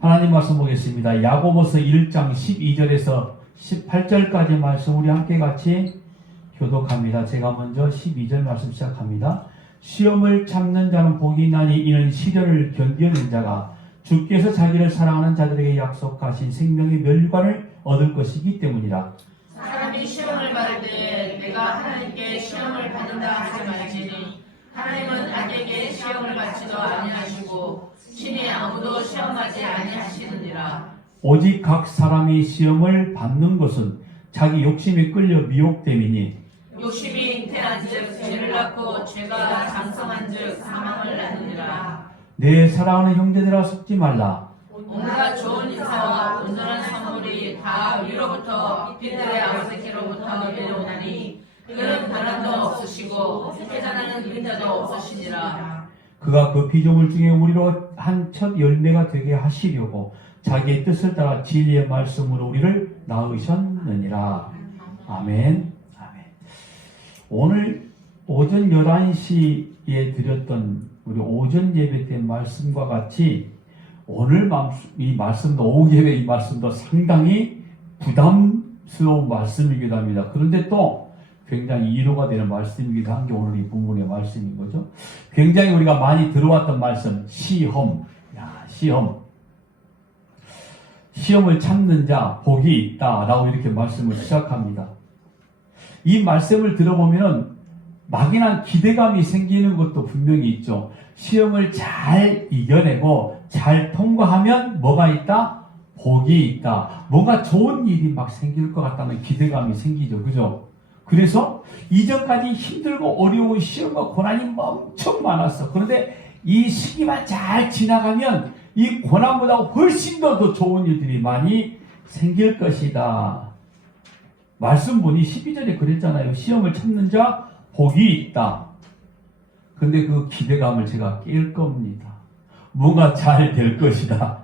하나님 말씀 보겠습니다. 야고보서 1장 12절에서 18절까지 말씀 우리 함께 같이 교독합니다. 제가 먼저 12절 말씀 시작합니다. 시험을 참는 자는 복이 있나니 이는 시련을 견디는 자가 주께서 자기를 사랑하는 자들에게 약속하신 생명의 멸류관을 얻을 것이기 때문이라. 사람이 시험을 받을 때에 내가 하나님께 시험을 받는다 하지 말지니 하나님은 악에게 시험을 받지도 아니하시고 친히 아무도 시험하지 아니하시느니라. 오직 각 사람이 시험을 받는 것은 자기 욕심에 끌려 미혹됨이니 욕심이 잉태한즉 죄를 낳고 죄가 장성한즉 사망을 낳느니라. 내 사랑하는 형제들아 속지 말라. 온갖 좋은 인사와 온전한 선물이 다 위로부터 빛들의 아버지께로부터 내려오나니 그는 변함도 없으시고 회전하는 그림자도 없으시니라. 그가 그 피조물 중에 우리로 한 첫 열매가 되게 하시려고 자기의 뜻을 따라 진리의 말씀으로 우리를 낳으셨느니라. 아멘. 아멘. 오늘 오전 11시에 드렸던 우리 오전 예배 때 말씀과 같이 오늘 이 말씀도 오후 예배 이 말씀도 상당히 부담스러운 말씀이기도 합니다. 그런데 또 굉장히 위로가 되는 말씀이기도 한 게 오늘 이 본문의 말씀인 거죠. 굉장히 우리가 많이 들어왔던 말씀, 시험. 시험을 참는 자 복이 있다라고 이렇게 말씀을 시작합니다. 이 말씀을 들어보면 막연한 기대감이 생기는 것도 분명히 있죠. 시험을 잘 이겨내고 잘 통과하면 뭐가 있다? 복이 있다. 뭔가 좋은 일이 막 생길 것 같다는 기대감이 생기죠. 그죠? 그래서 이전까지 힘들고 어려운 시험과 고난이 엄청 많았어. 그런데 이 시기만 잘 지나가면 이 고난보다 훨씬 더 좋은 일들이 많이 생길 것이다. 말씀 보니 12절에 그랬잖아요. 시험을 참는 자 복이 있다. 근데 그 기대감을 제가 깰 겁니다. 뭔가 잘 될 것이다.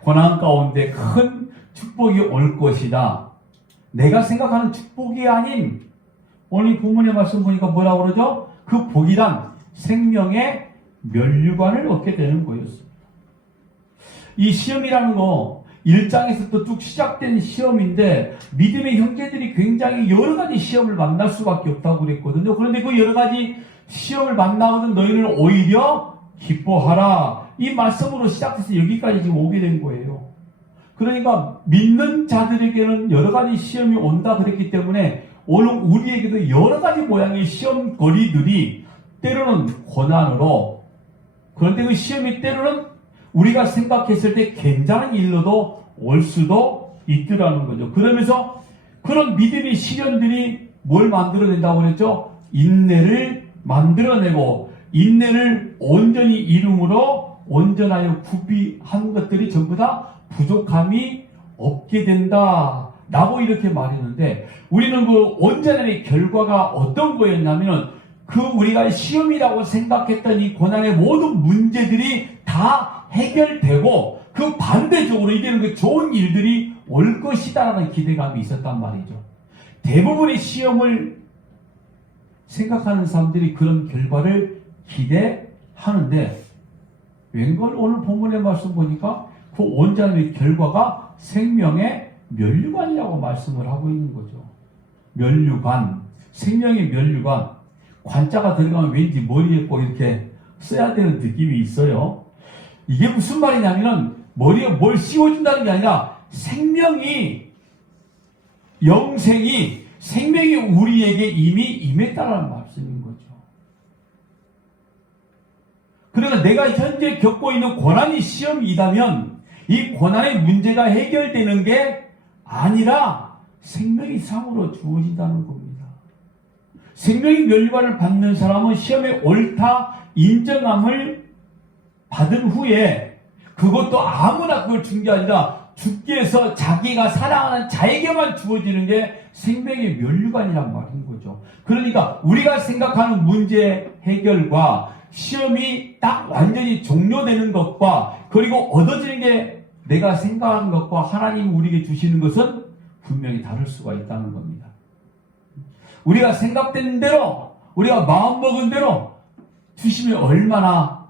고난 가운데 큰 축복이 올 것이다. 내가 생각하는 축복이 아닌 오늘 본문의 말씀 보니까 뭐라고 그러죠? 그 복이란 생명의 멸류관을 얻게 되는 거였습니다. 이 시험이라는 거 1장에서 쭉 시작된 시험인데 믿음의 형제들이 굉장히 여러 가지 시험을 만날 수밖에 없다고 그랬거든요. 그런데 그 여러 가지 시험을 만나거든 너희는 오히려 기뻐하라. 이 말씀으로 시작해서 여기까지 지금 오게 된 거예요. 그러니까 믿는 자들에게는 여러 가지 시험이 온다 그랬기 때문에 오늘 우리에게도 여러 가지 모양의 시험거리들이 때로는 고난으로 그런데 그 시험이 때로는 우리가 생각했을 때 괜찮은 일로도 올 수도 있더라는 거죠. 그러면서 그런 믿음의 시련들이 뭘 만들어낸다고 그랬죠? 인내를 만들어내고 인내를 온전히 이룸으로 온전하여 구비한 것들이 전부 다 부족함이 없게 된다 라고 이렇게 말했는데 우리는 그 온전함의 결과가 어떤 거였냐면 그 우리가 시험이라고 생각했던 이 고난의 모든 문제들이 다 해결되고 그 반대적으로 이제는 그 좋은 일들이 올 것이다라는 기대감이 있었단 말이죠. 대부분의 시험을 생각하는 사람들이 그런 결과를 기대하는데 웬걸 오늘 본문의 말씀 보니까 그 온전함의 결과가 생명의 멸류관이라고 말씀을 하고 있는 거죠. 멸류관, 생명의 멸류관. 관자가 들어가면 왠지 머리에 꼭 이렇게 써야 되는 느낌이 있어요. 이게 무슨 말이냐면은 머리에 뭘 씌워준다는 게 아니라 생명이, 영생이, 생명이 우리에게 이미 임했다는 말씀인 거죠. 그러니까 내가 현재 겪고 있는 고난이 시험이라면 이 고난의 문제가 해결되는 게 아니라 생명이 상으로 주어진다는 겁니다. 생명의 멸류관을 받는 사람은 시험의 옳다 인정함을 받은 후에 그것도 아무나 그걸 준 게 아니라 주께서 자기가 사랑하는 자에게만 주어지는 게 생명의 멸류관이란 말인 거죠. 그러니까 우리가 생각하는 문제 해결과 시험이 딱 완전히 종료되는 것과 그리고 얻어지는 게 내가 생각하는 것과 하나님이 우리에게 주시는 것은 분명히 다를 수가 있다는 겁니다. 우리가 생각된 대로 우리가 마음먹은 대로 주시면 얼마나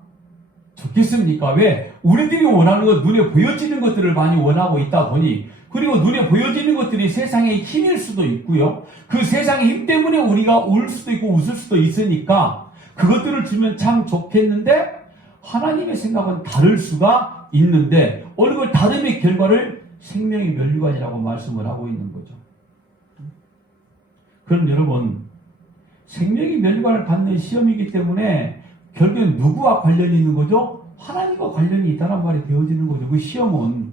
좋겠습니까? 왜? 우리들이 원하는 것, 눈에 보여지는 것들을 많이 원하고 있다 보니, 그리고 눈에 보여지는 것들이 세상의 힘일 수도 있고요. 그 세상의 힘 때문에 우리가 울 수도 있고 웃을 수도 있으니까 그것들을 주면 참 좋겠는데 하나님의 생각은 다를 수가 있는데 어느 걸 다름의 결과를 생명의 면류관이라고 말씀을 하고 있는 거죠. 그럼 여러분, 생명의 면류관을 받는 시험이기 때문에 결국엔 누구와 관련이 있는 거죠? 하나님과 관련이 있다는 말이 되어지는 거죠. 그 시험은.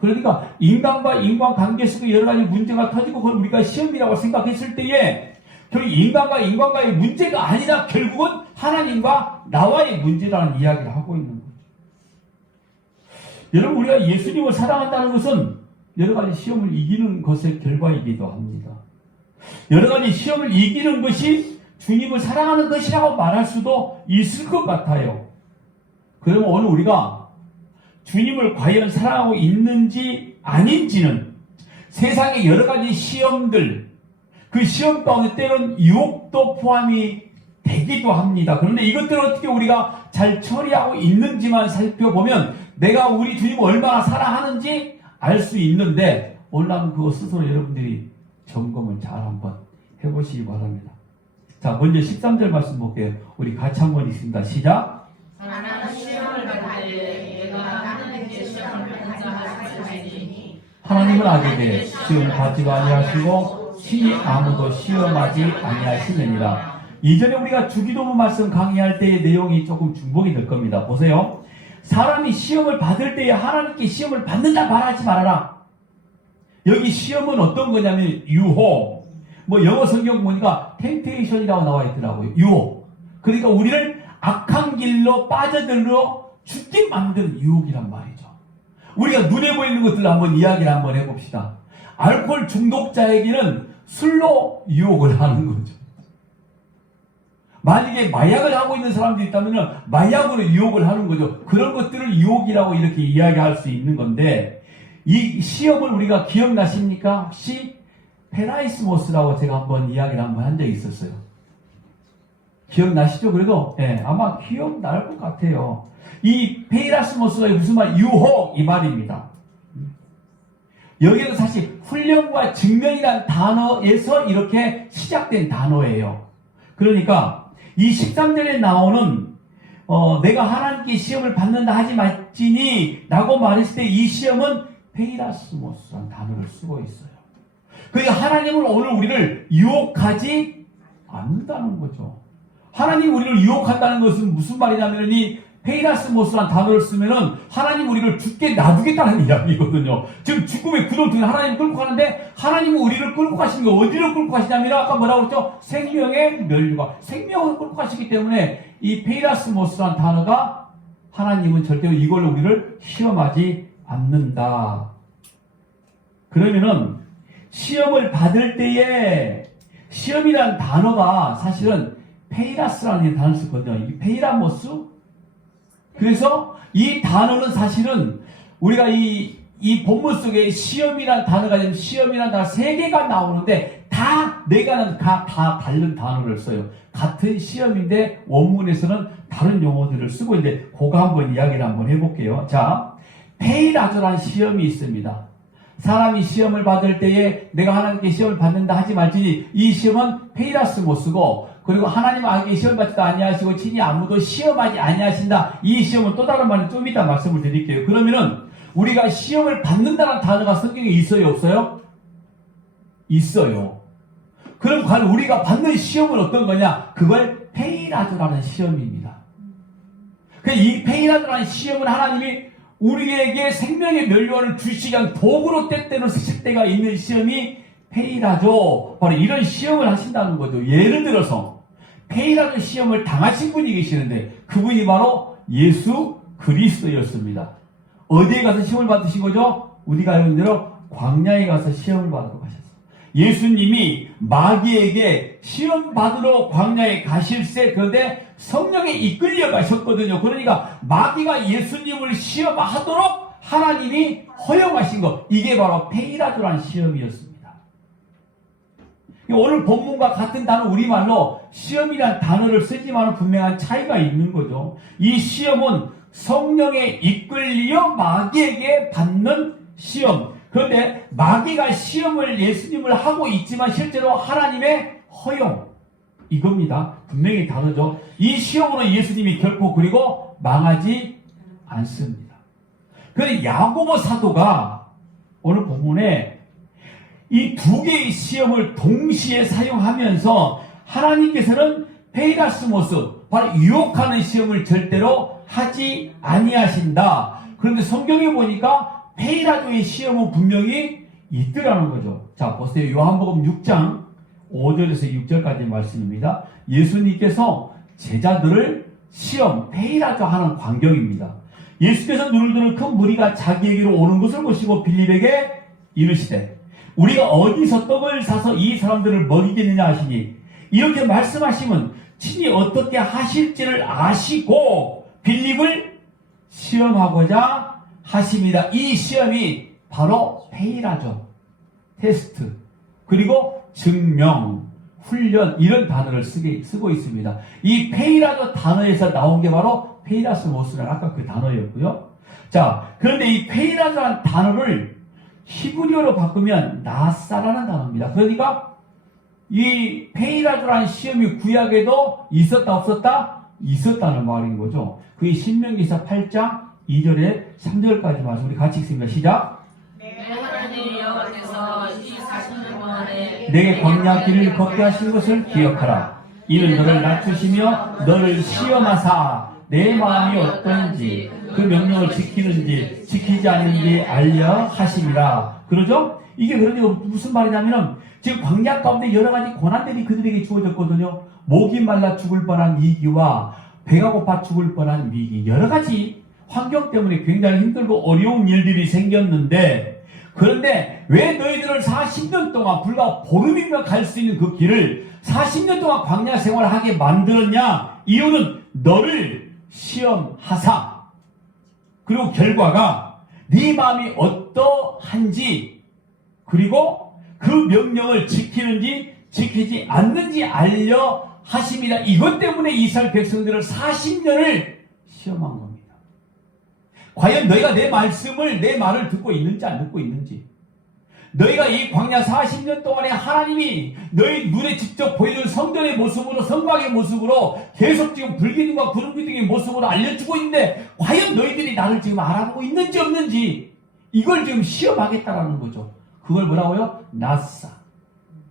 그러니까 인간과 인간관계 속에 여러 가지 문제가 터지고 그걸 우리가 시험이라고 생각했을 때에 결국 인간과 인간과의 문제가 아니라 결국은 하나님과 나와의 문제라는 이야기를 하고 있는 거죠. 여러분, 우리가 예수님을 사랑한다는 것은 여러 가지 시험을 이기는 것의 결과이기도 합니다. 여러 가지 시험을 이기는 것이 주님을 사랑하는 것이라고 말할 수도 있을 것 같아요. 그러면 오늘 우리가 주님을 과연 사랑하고 있는지 아닌지는 세상의 여러 가지 시험들, 그 시험 가운데 때론 유혹도 포함이 되기도 합니다. 그런데 이것들을 어떻게 우리가 잘 처리하고 있는지만 살펴보면 내가 우리 주님을 얼마나 사랑하는지 알 수 있는데 오늘 한번 그거 스스로 여러분들이 점검을 잘 한번 해보시기 바랍니다. 자, 먼저 13절 말씀 볼게요. 우리 같이 한번 읽습니다. 시작. 하나는 시험을 받을 때 내가 하나님께 시험을 받는다 하시니 하나님은 악에게 시험을 받지도 아니하시고 친히 아무도 시험하지 아니하시느니라. 이전에 우리가 주기도문 말씀 강의할 때의 내용이 조금 중복이 될 겁니다. 보세요. 사람이 시험을 받을 때에 하나님께 시험을 받는다 말하지 말아라. 여기 시험은 어떤 거냐면 유혹. 뭐 영어 성경 보니까 템테이션이라고 나와 있더라고요. 유혹. 그러니까 우리를 악한 길로 빠져들어 죽게 만드는 유혹이란 말이죠. 우리가 눈에 보이는 것들을 한번 이야기를 한번 해봅시다. 알코올 중독자에게는 술로 유혹을 하는 거죠. 만약에 마약을 하고 있는 사람들이 있다면 마약으로 유혹을 하는 거죠. 그런 것들을 유혹이라고 이렇게 이야기할 수 있는 건데 이 시험을 우리가 기억나십니까? 혹시 페라이스모스라고 제가 한번 이야기를 한번 한 적이 있었어요. 기억나시죠? 그래도 아마 기억날 것 같아요. 이 페이라스모스가 무슨 말? 유혹 이 말입니다. 여기는 사실 훈련과 증명이라는 단어에서 이렇게 시작된 단어예요. 그러니까 이 13절에 나오는 내가 하나님께 시험을 받는다 하지 말지니 라고 말했을 때 이 시험은 페이라스모스라는 단어를 쓰고 있어요. 그러니까 하나님은 오늘 우리를 유혹하지 않는다는 거죠. 하나님 우리를 유혹한다는 것은 무슨 말이냐면 이 페이라스모스라는 단어를 쓰면은 하나님 우리를 죽게 놔두겠다는 이야기거든요. 지금 죽음의 구덩이에 하나님 끌고 가는데 하나님은 우리를 끌고 가시는 게 어디로 끌고 가시냐면 아까 뭐라고 그랬죠? 생명의 면류관. 생명을 끌고 가시기 때문에 이 페이라스모스라는 단어가 하나님은 절대로 이걸로 우리를 시험하지 않는다. 그러면은 시험을 받을 때에 시험이라는 단어가 사실은 페이라스라는 단어를 쓰거든요. 이 페이라모스. 그래서 이 단어는 사실은 우리가 이 본문 속에 시험이라는 단어가 있으면 시험이라는 단어 3개가 나오는데 다 4개는 다 다른 단어를 써요. 같은 시험인데 원문에서는 다른 용어들을 쓰고 있는데 그거 한번 이야기를 한번 해볼게요. 자, 페이라조라는 시험이 있습니다. 사람이 시험을 받을 때에 내가 하나님께 시험을 받는다 하지 말지니 이 시험은 페이라스모스고 그리고 하나님 악에게 시험 받지도 아니하시고 친히 아무도 시험하지 아니하신다. 이 시험은 또 다른 말은 좀 이따 말씀을 드릴게요. 그러면은 우리가 시험을 받는다는 단어가 성경에 있어요, 없어요? 있어요. 그럼 과연 우리가 받는 시험은 어떤 거냐? 그걸 페이라조라는 시험입니다. 이 페이라조라는 시험은 하나님이 우리에게 생명의 면류관을 주시기 위한 도구로 때때로 쓰실 때가 있는 시험이 페이라조. 바로 이런 시험을 하신다는 거죠. 예를 들어서 페이라조 시험을 당하신 분이 계시는데 그분이 바로 예수 그리스도였습니다. 어디에 가서 시험을 받으신 거죠? 우리가 알고 있는 대로 광야에 가서 시험을 받으러 가셨어요. 예수님이 마귀에게 시험 받으러 광야에 가실새 그런데 성령에 이끌려 가셨거든요. 그러니까 마귀가 예수님을 시험하도록 하나님이 허용하신 것, 이게 바로 페이라조라는 시험이었습니다. 오늘 본문과 같은 단어 우리말로 시험이라는 단어를 쓰지만 분명한 차이가 있는 거죠. 이 시험은 성령에 이끌려 마귀에게 받는 시험. 그런데 마귀가 시험을 예수님을 하고 있지만 실제로 하나님의 허용. 이겁니다. 분명히 다르죠. 이 시험으로 예수님이 결코 그리고 망하지 않습니다. 그런데 야고보 사도가 오늘 본문에 이 두 개의 시험을 동시에 사용하면서 하나님께서는 페이라스모스, 바로 유혹하는 시험을 절대로 하지 아니하신다. 그런데 성경에 보니까 페이라도의 시험은 분명히 있더라는 거죠. 자, 보세요. 요한복음 6장 5절에서 6절까지 말씀입니다. 예수님께서 제자들을 시험, 페이라도 하는 광경입니다. 예수께서 눈을 드는 큰 무리가 자기에게로 오는 것을 보시고 빌립에게 이르시되 우리가 어디서 떡을 사서 이 사람들을 먹이겠느냐 하시니 이렇게 말씀하시면 친히 어떻게 하실지를 아시고 빌립을 시험하고자 하십니다. 이 시험이 바로 페이라죠. 테스트, 그리고 증명, 훈련, 이런 단어를 쓰고 있습니다. 이 페이라도 단어에서 나온 게 바로 페이라스모스라는 아까 그 단어였고요. 자, 그런데 이 페이라도라는 단어를 히브리어로 바꾸면 나사라는 단어입니다. 그러니까 이 페이라도라는 시험이 구약에도 있었다 없었다? 있었다는 말인 거죠. 그게 신명기사 8장 2절에 3절까지 말씀 우리 같이 읽습니다. 시작. 내 하나님 여호와께서 이 40년 동안에 내게 광야 길을 걷게 하신 것을 기억하라. 이는 너를 낮추시며 너를 시험하사 내 마음이 어떤지 그 명령을 지키는지 지키지 않는지 알려 하심이라. 그러죠? 이게 그러니까 무슨 말이냐면은 지금 광야 가운데 여러 가지 고난들이 그들에게 주어졌거든요. 목이 말라 죽을 뻔한 위기와 배가 고파 죽을 뻔한 위기, 여러 가지 환경 때문에 굉장히 힘들고 어려운 일들이 생겼는데, 그런데 왜 너희들을 40년 동안 불과 보름이면 갈 수 있는 그 길을 40년 동안 광야 생활을 하게 만들었냐? 이유는 너를 시험하사, 그리고 결과가 네 마음이 어떠한지, 그리고 그 명령을 지키는지 지키지 않는지 알려 하십니다. 이것 때문에 이스라엘 백성들을 40년을 시험한 겁니다. 과연 너희가 내 말을 듣고 있는지 안 듣고 있는지, 너희가 이 광야 40년 동안에 하나님이 너희 눈에 직접 보여준 성전의 모습으로, 성막의 모습으로 계속 지금 불기둥과 구름기둥의 모습으로 알려주고 있는데 과연 너희들이 나를 지금 알아보고 있는지 없는지, 이걸 지금 시험하겠다라는 거죠. 그걸 뭐라고요? 나사,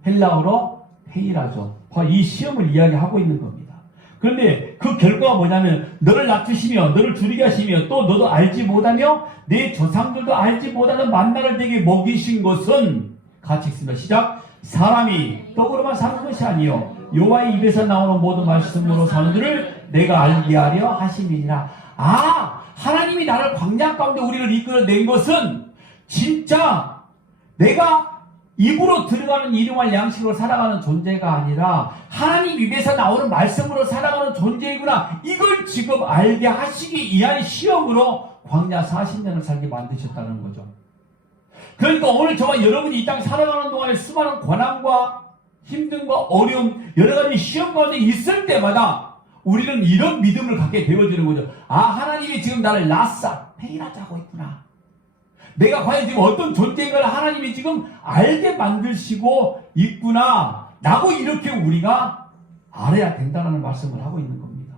헬라어로 페이라죠. 이 시험을 이야기하고 있는 겁니다. 그런데 그 결과가 뭐냐면 너를 낮추시며 너를 줄이게 하시며 또 너도 알지 못하며 내 조상들도 알지 못하는 만나를 내게 먹이신 것은, 같이 읽습니다. 시작. 사람이 떡으로만 사는 것이 아니요 여호와의 입에서 나오는 모든 말씀으로 사는 줄을 내가 알게 하려 하심이니라. 하나님이 나를 광야 가운데 우리를 이끌어낸 것은 진짜 내가 입으로 들어가는 일용할 양식으로 살아가는 존재가 아니라 하나님 입에서 나오는 말씀으로 살아가는 존재이구나, 이걸 지금 알게 하시기 위한 시험으로 광야 40년을 살게 만드셨다는 거죠. 그러니까 오늘 저와 여러분이 이 땅 살아가는 동안에 수많은 고난과 힘듦과 어려움, 여러 가지 시험 가운데 있을 때마다 우리는 이런 믿음을 갖게 되어지는 거죠. 하나님이 지금 나를 나사, 페이라도 하고 있구나. 내가 과연 지금 어떤 존재인가를 하나님이 지금 알게 만드시고 있구나 라고 이렇게 우리가 알아야 된다는 말씀을 하고 있는 겁니다.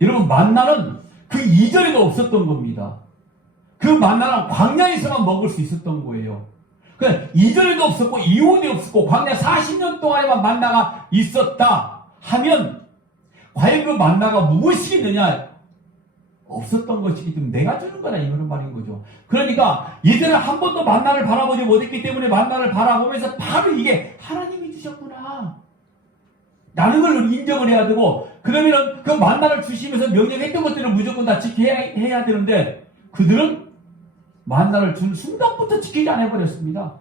여러분, 만나는 그 이전에도 없었던 겁니다. 그 만나는 광야에서만 먹을 수 있었던 거예요. 그러니까 이전에도 없었고 이후에도 없었고 광야 40년 동안에만 만나가 있었다 하면 과연 그 만나가 무엇이겠느냐? 없었던 것이기 때문에 내가 주는 거다, 이런 말인 거죠. 그러니까 예전에 한 번도 만나를 바라보지 못했기 때문에 만나를 바라보면서 바로 이게 하나님이 주셨구나 라는 걸 인정을 해야 되고, 그러면은 그 만나를 주시면서 명령했던 것들을 무조건 다 지켜야 되는데 그들은 만나를 준 순간부터 지키지 않아 버렸습니다.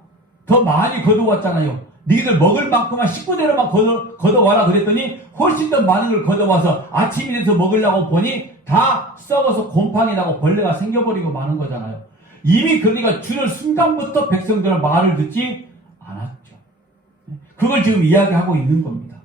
더 많이 걷어왔잖아요. 너희들 먹을 만큼만 19대로만 걷어와라 그랬더니 훨씬 더 많은 걸 걷어와서 아침이 돼서 먹으려고 보니 다 썩어서 곰팡이 나고 벌레가 생겨버리고 마는 거잖아요. 이미 그러니까 주는 순간부터 백성들은 말을 듣지 않았죠. 그걸 지금 이야기하고 있는 겁니다.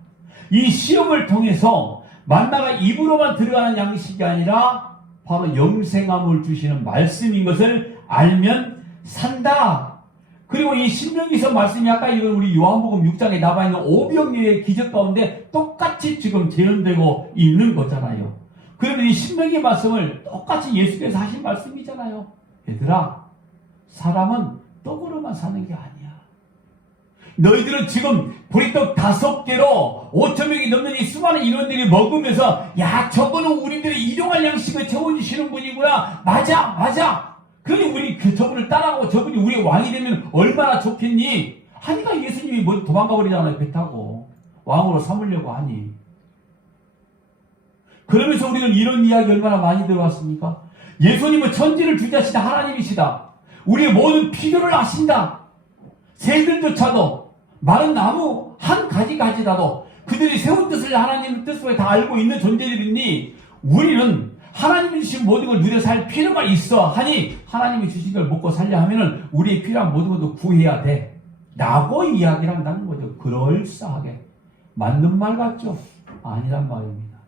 이 시험을 통해서 만나가 입으로만 들어가는 양식이 아니라 바로 영생함을 주시는 말씀인 것을 알면 산다. 그리고 이 신명기서 말씀이 아까 이건 우리 요한복음 6장에 나와 있는 오병이어의 기적 가운데 똑같이 지금 재현되고 있는 거잖아요. 그러면 이 신명기 말씀을 똑같이 예수께서 하신 말씀이잖아요. 얘들아, 사람은 떡으로만 사는 게 아니야. 너희들은 지금 보리떡 5개로 5,000명이 넘는 이 수많은 인원들이 먹으면서 야, 저분은 우리들의 일용할 양식을 채워주시는 분이구나. 맞아. 그러니 우리 저분을 따라가고 저분이 우리의 왕이 되면 얼마나 좋겠니? 하니까 예수님이 먼저 도망가 버리잖아요. 배 타고 왕으로 삼으려고 하니. 그러면서 우리는 이런 이야기 얼마나 많이 들어왔습니까? 예수님은 천지를 주재하시는 하나님이시다. 우리의 모든 필요를 아신다. 새들조차도 마른 나무 한 가지라도 그들이 세운 뜻을 하나님의 뜻을 다 알고 있는 존재들이니 우리는 하나님이 주신 모든 걸 누려 살 필요가 있어 하니 하나님이 주신 걸 먹고 살려 하면은 우리의 필요한 모든 것도 구해야 돼 라고 이야기를 한다는 거죠. 그럴싸하게 맞는 말 같죠? 아니란 말입니다.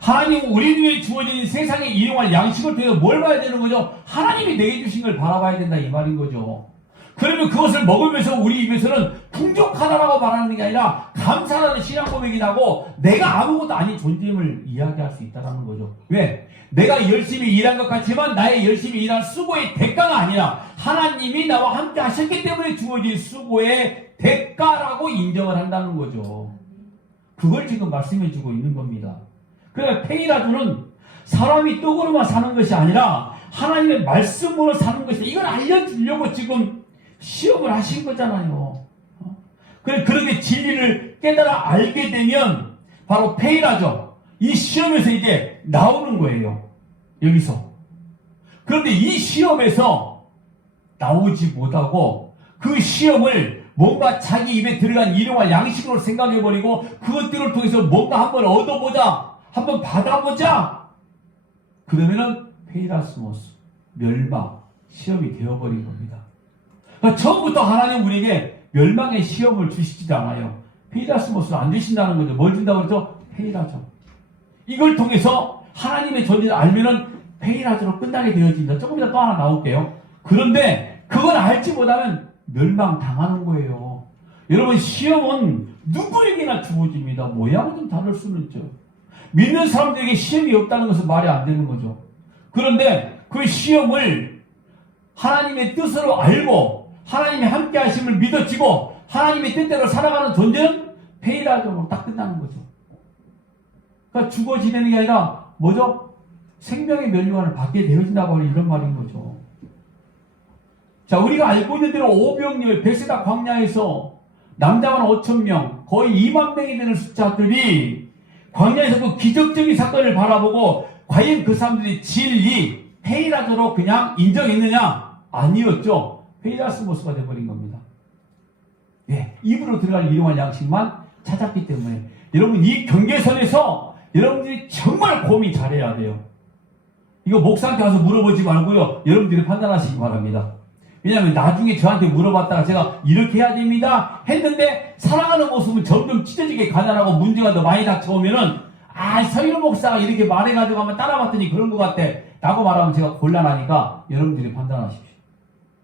하나님 우리 눈에 주어진 세상에 이용할 양식을 통해서 뭘 봐야 되는 거죠? 하나님이 내게 주신 걸 바라봐야 된다 이 말인 거죠. 그러면 그것을 먹으면서 우리 입에서는 풍족하다라고 말하는 게 아니라 감사하다는 신앙 고백이 나고 내가 아무것도 아닌 존재임을 이야기할 수 있다는 거죠. 왜? 내가 열심히 일한 것 같지만 나의 열심히 일한 수고의 대가가 아니라 하나님이 나와 함께 하셨기 때문에 주어진 수고의 대가라고 인정을 한다는 거죠. 그걸 지금 말씀해 주고 있는 겁니다. 그러니까 페이라주는 사람이 떡으로만 사는 것이 아니라 하나님의 말씀으로 사는 것이다. 이걸 알려주려고 지금 시험을 하신 거잖아요. 그렇게 진리를 깨달아 알게 되면 바로 페이라죠. 이 시험에서 이제 나오는 거예요. 여기서. 그런데 이 시험에서 나오지 못하고 그 시험을 뭔가 자기 입에 들어간 일용할 양식으로 생각해버리고 그것들을 통해서 뭔가 한번 얻어보자. 한번 받아보자. 그러면은 페이라스모스, 멸망, 시험이 되어버린 겁니다. 그러니까 처음부터 하나님 우리에게 멸망의 시험을 주시지 않아요. 페이라스모스를 안 주신다는 거죠. 뭘 준다고 그랬죠? 페이라죠. 이걸 통해서 하나님의 존재를 알면은 페이라즈로 끝나게 되어진다. 조금 이따 또 하나 나올게요. 그런데 그걸 알지 못하면 멸망당하는 거예요. 여러분 시험은 누구에게나 주어집니다. 모양은 좀 다를 수는 있죠. 믿는 사람들에게 시험이 없다는 것은 말이 안 되는 거죠. 그런데 그 시험을 하나님의 뜻으로 알고 하나님의 함께 하심을 믿어지고 하나님의 뜻대로 살아가는 존재는 페이라즈로 딱 끝나는 거죠. 그러니까 죽어 지내는 게 아니라 뭐죠? 생명의 면류관을 받게 되어진다고 하는 이런 말인 거죠. 자, 우리가 알고 있는 대로 오병이어 베세다 광야에서 남자만 5,000명, 거의 2만 명이 되는 숫자들이 광야에서 그 기적적인 사건을 바라보고 과연 그 사람들이 진리, 페이라즈로 그냥 인정했느냐? 아니었죠. 페이라스모스가 되어버린 겁니다. 예, 입으로 들어갈 일용할 양식만 찾았기 때문에 여러분 이 경계선에서 여러분들이 정말 고민 잘해야 돼요. 이거 목사한테 가서 물어보지 말고요. 여러분들이 판단하시기 바랍니다. 왜냐하면 나중에 저한테 물어봤다가 제가 이렇게 해야 됩니다 했는데 살아가는 모습은 점점 찢어지게 가난하고 문제가 더 많이 닥쳐오면은 서인호 목사가 이렇게 말해가지고 한번 따라봤더니 그런 것 같아 라고 말하면 제가 곤란하니까 여러분들이 판단하십시오.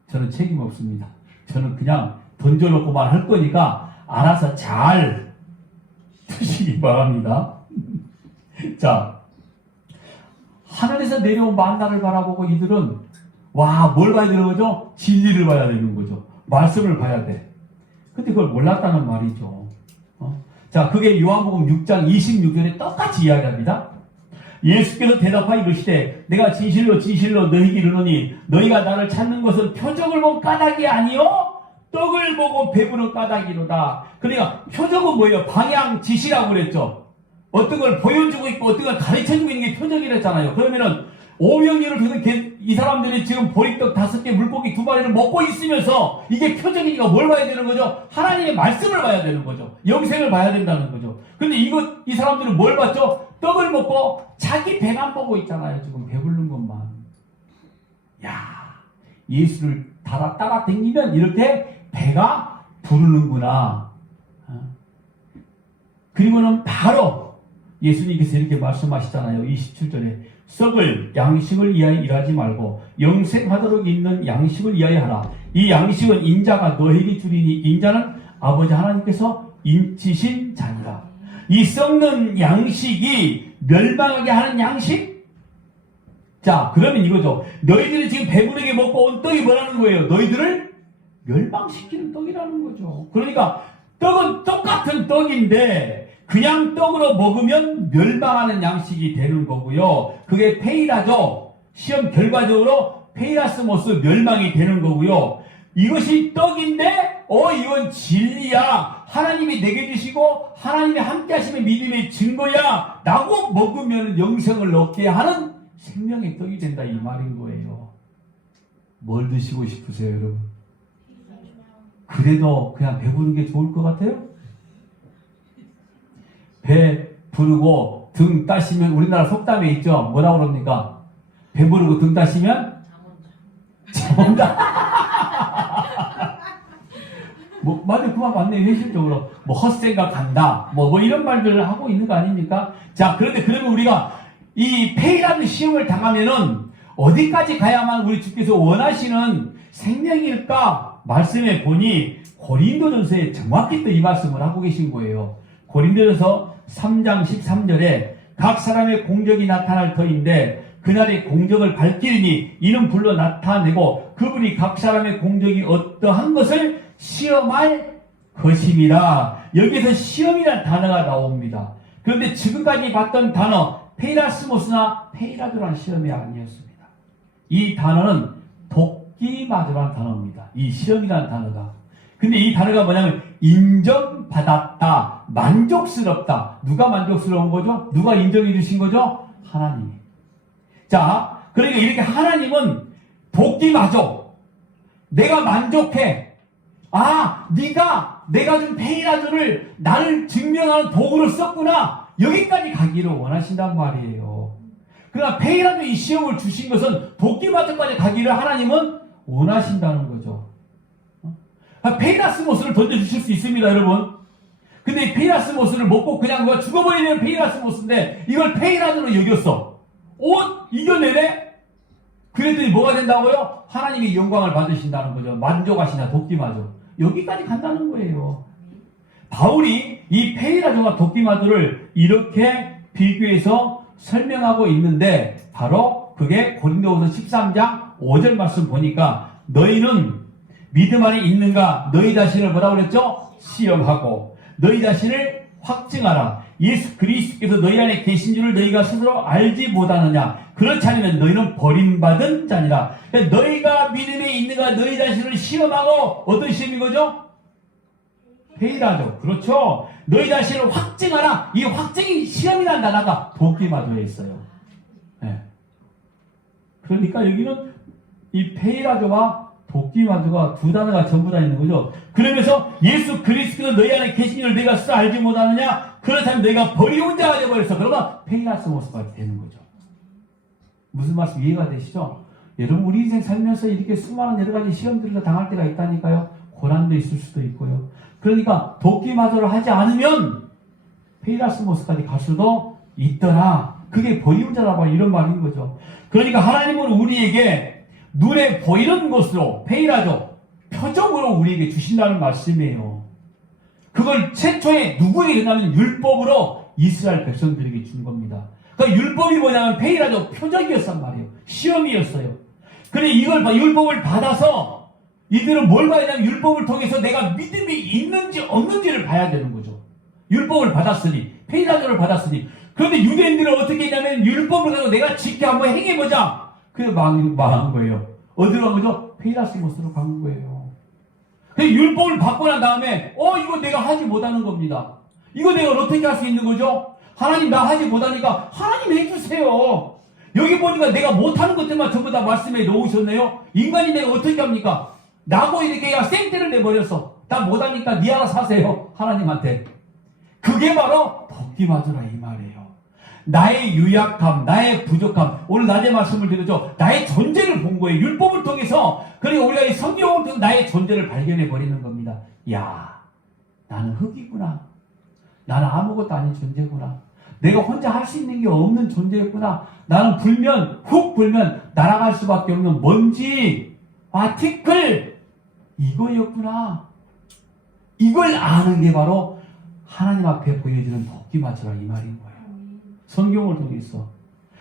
저는 책임 없습니다. 저는 그냥 던져놓고만 할 거니까 알아서 잘 드시기 바랍니다. 자, 하늘에서 내려온 만나를 바라보고 이들은 뭘 봐야 되는 거죠? 진리를 봐야 되는 거죠. 말씀을 봐야 돼. 근데 그걸 몰랐다는 말이죠. 자, 그게 요한복음 6장 26절에 똑같이 이야기합니다. 예수께서 대답하여 이르시되 내가 진실로 진실로 너희에게 이르노니 너희가 나를 찾는 것은 표적을 본 까닭이 아니요 떡을 보고 배부른 까닭이로다. 그러니까 표적은 뭐예요? 방향 지시라고 그랬죠. 어떤 걸 보여주고 있고 어떤 걸 가르쳐주고 있는 게 표적이랬잖아요. 그러면은 오병이어를 통해서 이 사람들이 지금 보리떡 5개 물고기 2마리를 먹고 있으면서 이게 표적이니까 뭘 봐야 되는 거죠? 하나님의 말씀을 봐야 되는 거죠. 영생을 봐야 된다는 거죠. 근데 이 사람들은 뭘 봤죠? 떡을 먹고 자기 배만 보고 있잖아요. 지금 배부른 것만. 야, 예수를 따라 다니면 이렇게 배가 부르는구나. 그리고는 바로 예수님께서 이렇게 말씀하시잖아요. 27절에 썩을 양식을 위하여 일하지 말고 영생하도록 있는 양식을 위하여 하라. 이 양식은 인자가 너에게 주리니 인자는 아버지 하나님께서 인치신 자니라. 이 썩는 양식이 멸망하게 하는 양식? 자, 그러면 이거죠. 너희들이 지금 배부르게 먹고 온 떡이 뭐라는 거예요? 너희들을 멸망시키는 떡이라는 거죠. 그러니까 떡은 똑같은 떡인데 그냥 떡으로 먹으면 멸망하는 양식이 되는 거고요. 그게 페이라죠. 시험 결과적으로 페이라스모스 멸망이 되는 거고요. 이것이 떡인데 이건 진리야. 하나님이 내게 주시고 하나님이 함께 하시는 믿음의 증거야 라고 먹으면 영생을 얻게 하는 생명의 떡이 된다 이 말인 거예요. 뭘 드시고 싶으세요 여러분? 그래도 그냥 배부른 게 좋을 것 같아요? 배 부르고 등 따시면 우리나라 속담에 있죠. 뭐라고 그럽니까? 배 부르고 등 따시면 잠 온다. 맞아요. 그 말 맞네요. 현실적으로. 헛생각 간다. 이런 말들을 하고 있는 거 아닙니까? 자, 그런데 그러면 우리가 이 폐이라는 시험을 당하면은 어디까지 가야만 우리 주께서 원하시는 생명일까? 말씀해 보니 고린도전서에 정확히 또 이 말씀을 하고 계신 거예요. 고린도전서 3장 13절에 각 사람의 공적이 나타날 터인데 그날의 공적을 밝히니 이는 불로 나타내고 그분이 각 사람의 공적이 어떠한 것을 시험할 것입니다. 여기서 시험이라는 단어가 나옵니다. 그런데 지금까지 봤던 단어 페이라스모스나 페이라도라는 시험이 아니었습니다. 이 단어는 돕기마저라는 단어입니다. 이 시험이라는 단어가. 근데 이 단어가 뭐냐면 인정받았다, 만족스럽다. 누가 만족스러운 거죠? 누가 인정해 주신 거죠? 하나님이. 자, 그러니까 이렇게 하나님은 돕기마저 내가 만족해. 내가 준 페이라도를 나를 증명하는 도구로 썼구나. 여기까지 가기를 원하신단 말이에요. 그러나 페이라도 이 시험을 주신 것은 돕기마저까지 가기를 하나님은 원하신다는 거죠. 페이라스모스를 던져주실 수 있습니다, 여러분. 근데 이 페이라스모스를 먹고 그냥 누가 죽어버리는 페이라스모스인데 이걸 페이라도로 여겼어. 이겨내래? 그랬더니 뭐가 된다고요? 하나님이 영광을 받으신다는 거죠. 만족하시냐, 돕기마저. 여기까지 간다는 거예요. 바울이 이 페이라도와 돕기마저를 이렇게 비교해서 설명하고 있는데 바로 그게 고린도후서 13장 5절 말씀 보니까 너희는 믿음 안에 있는가? 너희 자신을 뭐라고 그랬죠? 시험하고 너희 자신을 확증하라. 예수 그리스도께서 너희 안에 계신 줄을 너희가 스스로 알지 못하느냐? 그렇지 않으면 너희는 버림받은 자니라. 그러니까 너희가 믿음에 있는가? 너희 자신을 시험하고 어떤 시험인 거죠? 페이라죠. 그렇죠. 너희 자신을 확증하라. 이 확증이 시험이라는 단어가 돕기마저에 있어요. 네. 그러니까 여기는 이 페이라조와 돕기마저가 두 단어가 전부 다 있는 거죠. 그러면서 예수 그리스도가 너희 안에 계신 줄 너희가 스스로 알지 못하느냐? 그렇다면 너희가 버리운 자가 되어버렸어. 그러면 페이라스모스가 되는 거죠. 무슨 말씀 이해가 되시죠? 여러분 우리 인생 살면서 이렇게 수많은 여러 가지 시험들을 당할 때가 있다니까요. 고난도 있을 수도 있고요. 그러니까 돕기마저를 하지 않으면 페이라스모스까지 갈 수도 있더라. 그게 버리운 자라고 이런 말인 거죠. 그러니까 하나님은 우리에게 눈에 보이는 것으로 페이라죠. 표적으로 우리에게 주신다는 말씀이에요. 그걸 최초에 누구에게 줬냐면 율법으로 이스라엘 백성들에게 준 겁니다. 그러니까 율법이 뭐냐면 페이라죠. 표적이었단 말이에요. 시험이었어요. 그래 이걸 율법을 받아서 이들은 뭘 봐야 되냐면 율법을 통해서 내가 믿음이 있는지 없는지를 봐야 되는 거죠. 율법을 받았으니 페이라조를 받았으니. 그런데 유대인들은 어떻게 했냐면 율법을 가지고 내가 지켜 한번 행해보자. 그게 망한 거예요. 어디로 간 거죠? 페이라스모스로 간 거예요. 율법을 받고 난 다음에 이거 내가 하지 못하는 겁니다. 이거 내가 어떻게 할 수 있는 거죠? 하나님 나 하지 못하니까 하나님 해주세요. 여기 보니까 내가 못하는 것들만 전부 다 말씀해 놓으셨네요. 인간이 내가 어떻게 합니까? 나고 이렇게 생떼를 내버렸어. 나 못하니까 니 알아서 하세요. 하나님한테. 그게 바로 돕기마저라 이 말이에요. 나의 유약함, 나의 부족함. 오늘 낮에 말씀을 드렸죠. 나의 존재를 본 거예요. 율법을 통해서. 그리고 우리가 이 성경을 통해서 나의 존재를 발견해 버리는 겁니다. 야, 나는 흙이구나. 나는 아무것도 아닌 존재구나. 내가 혼자 할 수 있는 게 없는 존재였구나. 나는 훅 불면 날아갈 수밖에 없는 먼지, 티끌, 이거였구나. 이걸 아는 게 바로 하나님 앞에 보여지는 도끼마처라 이 말인 거예요. 성경을 통해서.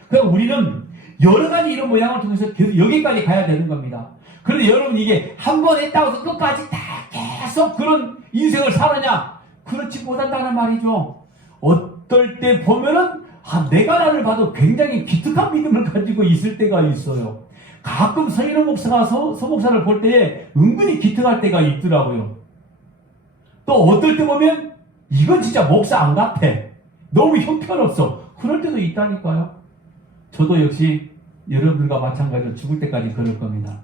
그러니까 우리는 여러 가지 이런 모양을 통해서 계속 여기까지 가야 되는 겁니다. 그런데 여러분 이게 한 번 했다고 해서 끝까지 다 계속 그런 인생을 살았냐? 그렇지 못한다는 말이죠. 어떨 때 보면은 내가 나를 봐도 굉장히 기특한 믿음을 가지고 있을 때가 있어요. 가끔 서인호 목사가 서목사를 볼 때에 은근히 기특할 때가 있더라고요. 또 어떨 때 보면 이건 진짜 목사 안 같아. 너무 형편없어. 그럴 때도 있다니까요. 저도 역시 여러분들과 마찬가지로 죽을 때까지 그럴 겁니다.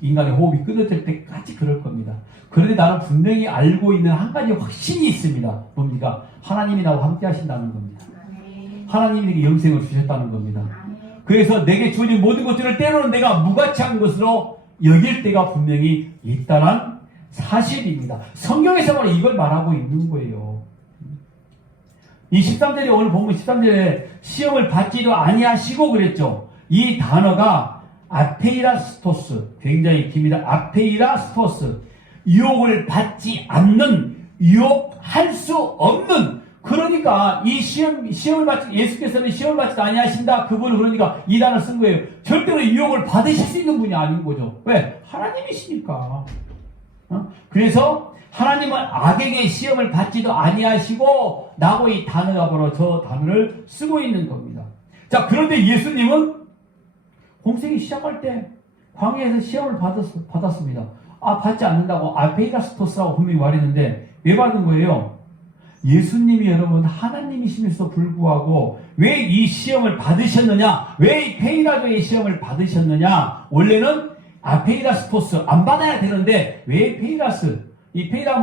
인간의 호흡이 끊어질 때까지 그럴 겁니다. 그런데 나는 분명히 알고 있는 한 가지 확신이 있습니다. 뭡니까? 하나님이 나와 함께 하신다는 겁니다. 하나님이 내게 영생을 주셨다는 겁니다. 그래서 내게 주어진 모든 것들을 때로는 내가 무가치한 것으로 여길 때가 분명히 있다는 사실입니다. 성경에서 바로 이걸 말하고 있는 거예요. 이 13절에 오늘 본문 13절에 시험을 받지도 아니하시고 그랬죠. 이 단어가 아페이라스토스, 굉장히 깁니다. 아페이라스토스, 유혹을 받지 않는, 유혹할 수 없는. 그러니까 이 시험을 받지, 예수께서는 시험을 받지도 아니하신다. 그분은 그러니까 이 단어를 쓴 거예요. 절대로 유혹을 받으실 수 있는 분이 아닌 거죠. 왜? 하나님이시니까. 그래서 하나님은 악에게 시험을 받지도 아니하시고 라고 이 단어가 바로 저 단어를 쓰고 있는 겁니다. 자, 그런데 예수님은 공생이 시작할 때 광야에서 시험을 받았습니다. 받지 않는다고 아페이라스토스라고 분명히 말했는데 왜 받은 거예요? 예수님이 여러분 하나님이심에도 불구하고 왜 이 시험을 받으셨느냐? 왜 이 페이라도의 시험을 받으셨느냐? 원래는 아페이라스토스 안 받아야 되는데 왜 페이라스? 이 페이라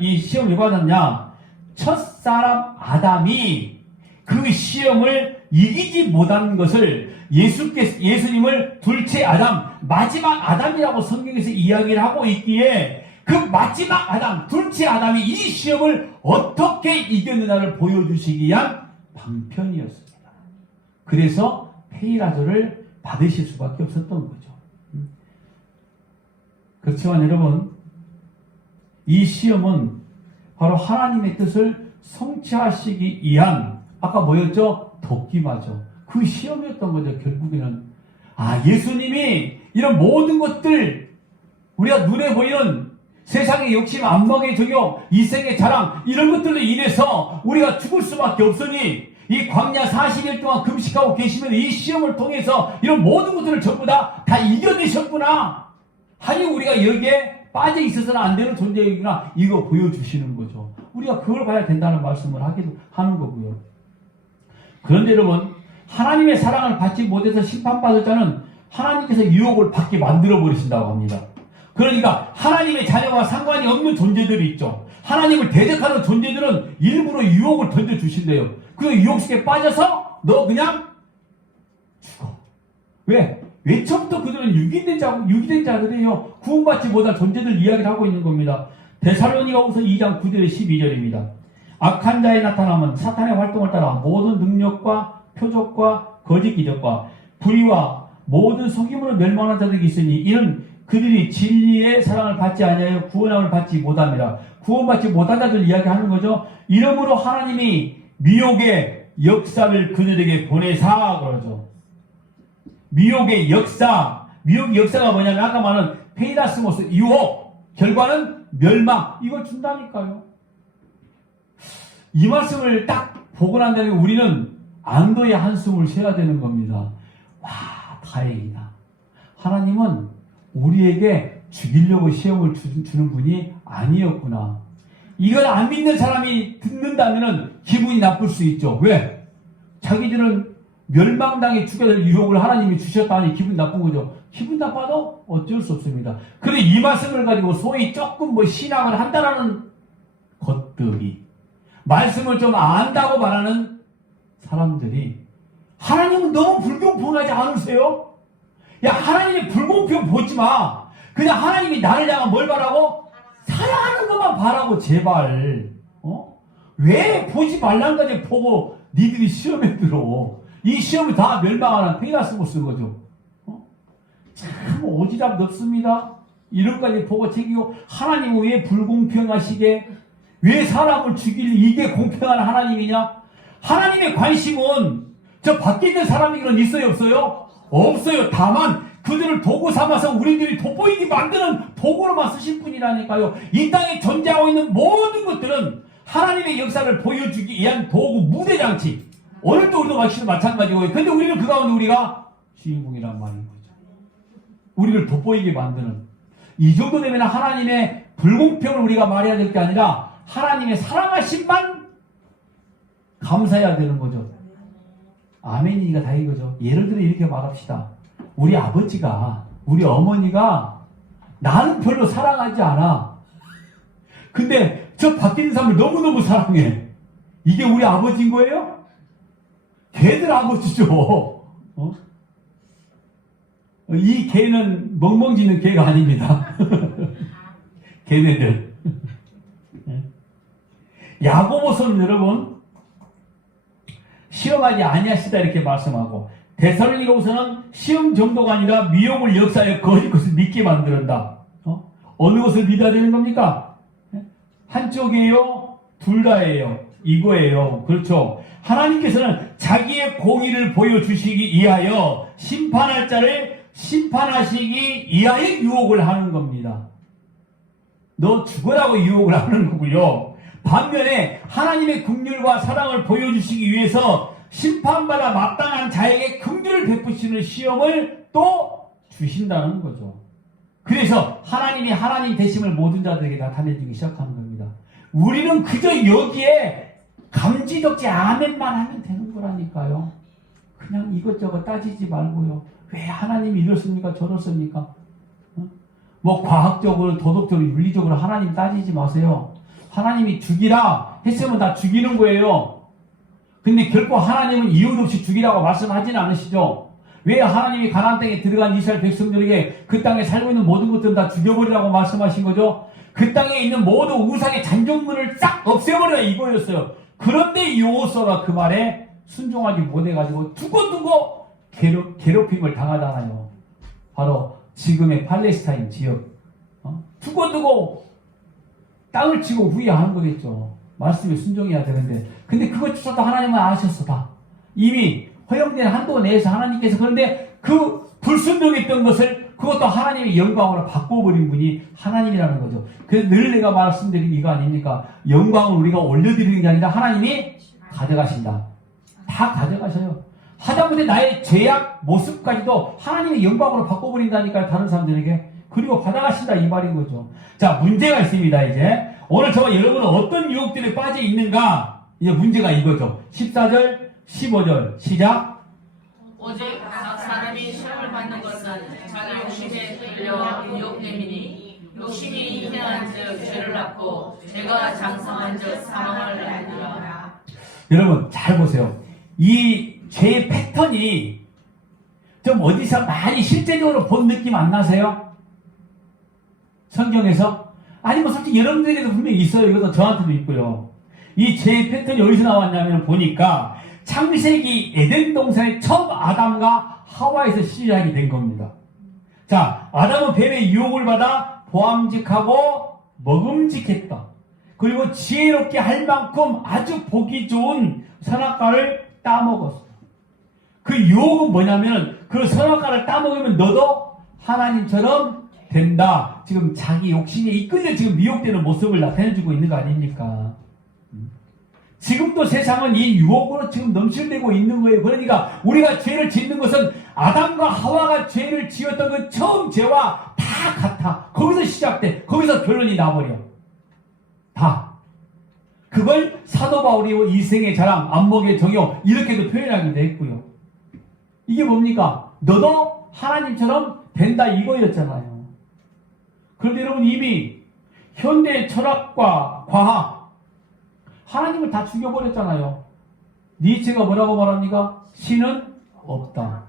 이 시험을 왜 받았냐? 첫사람 아담이 그 시험을 이기지 못한 것을 예수님을 둘째 아담, 마지막 아담이라고 성경에서 이야기를 하고 있기에 그 마지막 아담, 둘째 아담이 이 시험을 어떻게 이겼느냐를 보여주시기 위한 방편이었습니다. 그래서 페이라조를 받으실 수밖에 없었던 거죠. 그렇지만 여러분, 이 시험은 바로 하나님의 뜻을 성취하시기 위한 아까 뭐였죠? 도끼마죠. 그 시험이었던 거죠. 결국에는 예수님이 이런 모든 것들 우리가 눈에 보이는 세상의 욕심, 안목의 적용, 이생의 자랑 이런 것들로 인해서 우리가 죽을 수밖에 없으니 이 광야 40일 동안 금식하고 계시면 이 시험을 통해서 이런 모든 것들을 전부 다 이겨내셨구나. 하니 우리가 여기에 빠져 있어서는 안 되는 존재이구나. 이거 보여주시는 거죠. 우리가 그걸 봐야 된다는 말씀을 하는 거고요. 그런데 여러분, 하나님의 사랑을 받지 못해서 심판받을 자는 하나님께서 유혹을 받게 만들어 버리신다고 합니다. 그러니까 하나님의 자녀와 상관이 없는 존재들이 있죠. 하나님을 대적하는 존재들은 일부러 유혹을 던져주신대요. 그 유혹 속에 빠져서 너 그냥 죽어. 왜? 처음부터 그들은 유기된 자들이에요. 구원받지 못할 존재들 이야기를 하고 있는 겁니다. 데살로니가후서 2장 9절 12절입니다. 악한 자의 나타남은 사탄의 활동을 따라 모든 능력과 표적과 거짓 기적과 불의와 모든 속임으로 멸망하는 자들이 있으니 이는 그들이 진리의 사랑을 받지 아니하여 구원함을 받지 못함이라. 구원받지 못한 자들 이야기하는 거죠. 이러므로 하나님이 미혹의 역사를 그들에게 보내사 그러죠. 미혹의 역사가 뭐냐면 아까 말한 페이다스모스 유혹, 결과는 멸망. 이걸 준다니까요. 이 말씀을 딱 보고 난 다음에 우리는 안도의 한숨을 쉬어야 되는 겁니다. 와, 다행이다. 하나님은 우리에게 죽이려고 시험을 주는 분이 아니었구나. 이걸 안 믿는 사람이 듣는다면 기분이 나쁠 수 있죠. 왜? 자기들은 멸망당해 죽여야 될 유혹을 하나님이 주셨다니 기분 나쁜 거죠. 기분 나빠도 어쩔 수 없습니다. 그런데 이 말씀을 가지고 소위 조금 신앙을 한다라는 것들이 말씀을 좀 안다고 말하는 사람들이 하나님은 너무 불공평하지 않으세요? 야, 하나님의 불공평 보지 마. 그냥 하나님이 나를 향한 뭘 바라고? 사랑하는 것만 바라고 제발. 왜 보지 말란 까지 보고 니들이 시험에 들어? 이 시험을 다 멸망하는 페이라스고 쓴 거죠. 참 오지랖 넓습니다. 이런 까지 보고 챙기고, 하나님은 왜 불공평하시게, 왜 사람을 죽일, 이게 공평한 하나님이냐? 하나님의 관심은 저 밖에 있는 사람에게는 있어요, 없어요? 없어요. 다만 그들을 도구 삼아서 우리들이 돋보이게 만드는 도구로만 쓰실 뿐이라니까요. 이 땅에 존재하고 있는 모든 것들은 하나님의 역사를 보여주기 위한 도구, 무대장치. 오늘도 우리도 마찬가지고, 근데 우리는 그 가운데 우리가 주인공이란 말인 거죠. 우리를 돋보이게 만드는. 이 정도 되면 하나님의 불공평을 우리가 말해야 될 게 아니라 하나님의 사랑하심만 감사해야 되는 거죠. 아멘이니까 다 이거죠. 예를 들어 이렇게 말합시다. 우리 아버지가, 우리 어머니가 나는 별로 사랑하지 않아. 근데 저 밖에 있는 사람을 너무너무 사랑해. 이게 우리 아버지인 거예요? 걔들 아버지죠. 이 개는 멍멍지는 개가 아닙니다. 걔네들. 야고보서는 여러분 시험하지 아니하시다 이렇게 말씀하고, 데살로니가후서는 시험 정도가 아니라 미혹을 역사하여 거짓 것을 믿게 만드는다. 어느 것을 믿어야 되는 겁니까? 한쪽이에요? 둘 다예요? 이거예요. 그렇죠. 하나님께서는 자기의 공의를 보여주시기 위하여 심판할 자를 심판하시기 위하여 유혹을 하는 겁니다. 너 죽으라고 유혹을 하는 거고요. 반면에 하나님의 긍휼과 사랑을 보여주시기 위해서 심판받아 마땅한 자에게 긍휼을 베푸시는 시험을 또 주신다는 거죠. 그래서 하나님이 하나님 되심을 모든 자들에게 나타내주기 시작하는 겁니다. 우리는 그저 여기에 감지덕지 아멘만 하면 되는 거라니까요. 그냥 이것저것 따지지 말고요. 왜 하나님이 이렇습니까? 저렇습니까? 뭐 과학적으로, 도덕적으로, 윤리적으로 하나님 따지지 마세요. 하나님이 죽이라 했으면 다 죽이는 거예요. 근데 결코 하나님은 이유 없이 죽이라고 말씀하지는 않으시죠. 왜 하나님이 가나안 땅에 들어간 이스라엘 백성들에게 그 땅에 살고 있는 모든 것들은 다 죽여버리라고 말씀하신 거죠? 그 땅에 있는 모든 우상의 잔존물을 싹 없애버리라 이거였어요. 그런데 여호수아가 그 말에 순종하지 못해가지고 두고두고 괴롭힘을 당하잖아요. 바로 지금의 팔레스타인 지역. 두고두고 땅을 치고 후회하는 거겠죠. 말씀에 순종해야 되는데. 근데 그것조차도 하나님은 아셨어, 다. 이미 허용된 한도 내에서 하나님께서. 그런데 그 불순종했던 것을 그것도 하나님의 영광으로 바꿔버린 분이 하나님이라는 거죠. 그래서 늘 내가 말씀드린 이거 아닙니까? 영광을 우리가 올려드리는 게 아니라 하나님이 가져가신다. 다 가져가셔요. 하다못해 나의 죄악 모습까지도 하나님의 영광으로 바꿔버린다니까요, 다른 사람들에게. 그리고 받아가신다 이 말인 거죠. 자, 문제가 있습니다. 이제 오늘 저와 여러분은 어떤 유혹들에 빠져 있는가? 이제 문제가 이거죠. 14절 15절 시작. 오직 각 사람이 시험을 받는 것은 자기 욕심에 끌려 유혹됨이니 욕심이 잉태한즉 죄를 낳고 죄가 장성한즉 사망을 낳느니라. 여러분 잘 보세요. 이 죄의 패턴이 좀 어디서 많이 실제적으로 본 느낌 안 나세요? 성경에서? 아니 뭐 솔직히 여러분들에게도 분명히 있어요. 이것도 저한테도 있고요. 이 죄의 패턴이 어디서 나왔냐면 보니까 창세기 에덴 동산에 처음 아담과 하와에서 시작이 된 겁니다. 자, 아담은 뱀의 유혹을 받아 보암직하고 먹음직했다. 그리고 지혜롭게 할 만큼 아주 보기 좋은 선악과를 따먹었어. 그 유혹은 뭐냐면 그 선악과를 따먹으면 너도 하나님처럼 된다. 지금 자기 욕심에 이끌려 지금 미혹되는 모습을 나타내주고 있는 거 아닙니까? 지금도 세상은 이 유혹으로 지금 넘실대고 있는 거예요. 그러니까 우리가 죄를 짓는 것은 아담과 하와가 죄를 지었던 그 처음 죄와 다 같아. 거기서 시작돼. 거기서 결론이 나버려. 다. 그걸 사도 바울이 이생의 자랑, 안목의 정욕 이렇게도 표현하기도 했고요. 이게 뭡니까? 너도 하나님처럼 된다 이거였잖아요. 그런데 여러분 이미 현대 철학과 과학 하나님을 다 죽여버렸잖아요. 니체가 뭐라고 말합니까? 신은 없다.